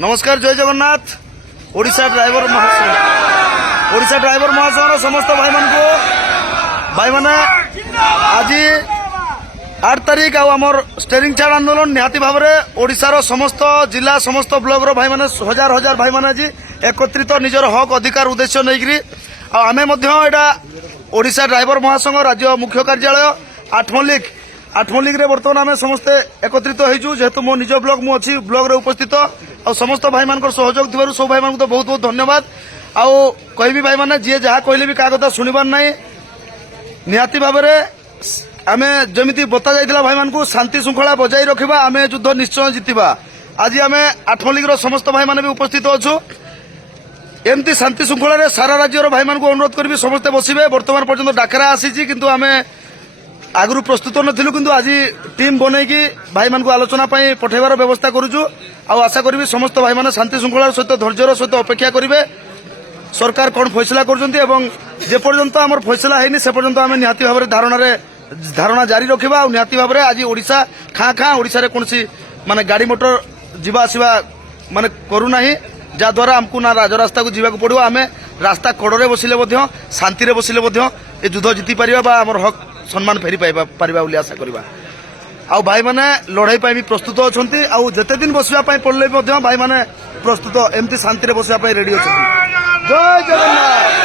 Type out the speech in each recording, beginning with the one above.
नमस्कार जय जगन्नाथ। ओडिशा ड्राइवर महासंघ समस्त भाई मान मैंने आज 8 तारीख आमर स्टेरिंग चार्ट आंदोलन निहाती भाव में ओडिशार समस्त जिला समस्त ब्लॉक भाई मैंने हजार हजार भाई मैंने आज एकत्रित निजर हक अधिकार उद्देश्य नहीं आमे ओडिशा ड्राइवर महासंघ राज्य मुख्य कार्यालय आठमल्लिक रे बर्तमान आम समस्ते एकत्रित होइछु जेहेतु मो निज ब्लॉक मु अच्छी ब्लॉक रे उपस्थित आ समस्त भाई मान सहयोग थी सब भाई मान तो बहुत बहुत धन्यवाद। आउ कहबी भाई मैंने जी जहाँ कहले भी क्या कथा शुणवार ना निहाती भाव में आम जमी बता जाइला भाई मान शांति श्रृंखला बजाई रखा आम युद्ध निश्चय जितवा। आज आम आठमल्लिक समस्त भाई मैंने भी उपस्थित अच्छु एमती शांति श्रृंखला सारा राज्यर भाई मान अनुरोध करी समस्ते बसवे। बर्तमान पर्यटन डाकरा आसी किंतु आम आगु प्रस्तुत नथिलु किंतु आज टीम बनईकी भाई मान आलोचना पठेबार व्यवस्था करुचु। आशा करी समस्त भाई मैंने शांति श्रृंखला सहित धैर्यर सहित अपेक्षा करेंगे सरकार कौन फैसला करपर्यंत आम फैसला है से पर्यंत आम निहाती भाव धारणा जारी रखा। निहाती भाव में आज ओडिशा खाँ ओडिशा रे कौन माने गाड़ी मोटर जीवा आसवा माने करूना जहाद्वारा आमको ना राजरास्ता को जीवा पड़ो आम रास्ता कड़े बसिले शांति बसिले ये युद्ध जीति पारिबा आमर हक सम्मान फेरी पारिबा बोली आशा करबा। आउ भाई माने लड़ाई भी प्रस्तुत अछंती आउ जते दिन बसिबा पड़ले भाई माने प्रस्तुत एमती शांति बसिबा रेडी अछंती। जय जगन्नाथ।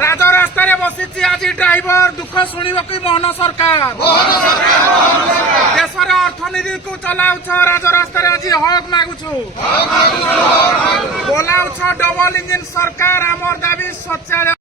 राजरास्ता बसी आज ड्राइवर दुख शुणा कि मोहन सरकार देशर अर्थनीति को चलाउछ राजरास्ता आज हक मागुछु बोलाउछ डबल इंजिन सरकार आमर दाबी सच्चा।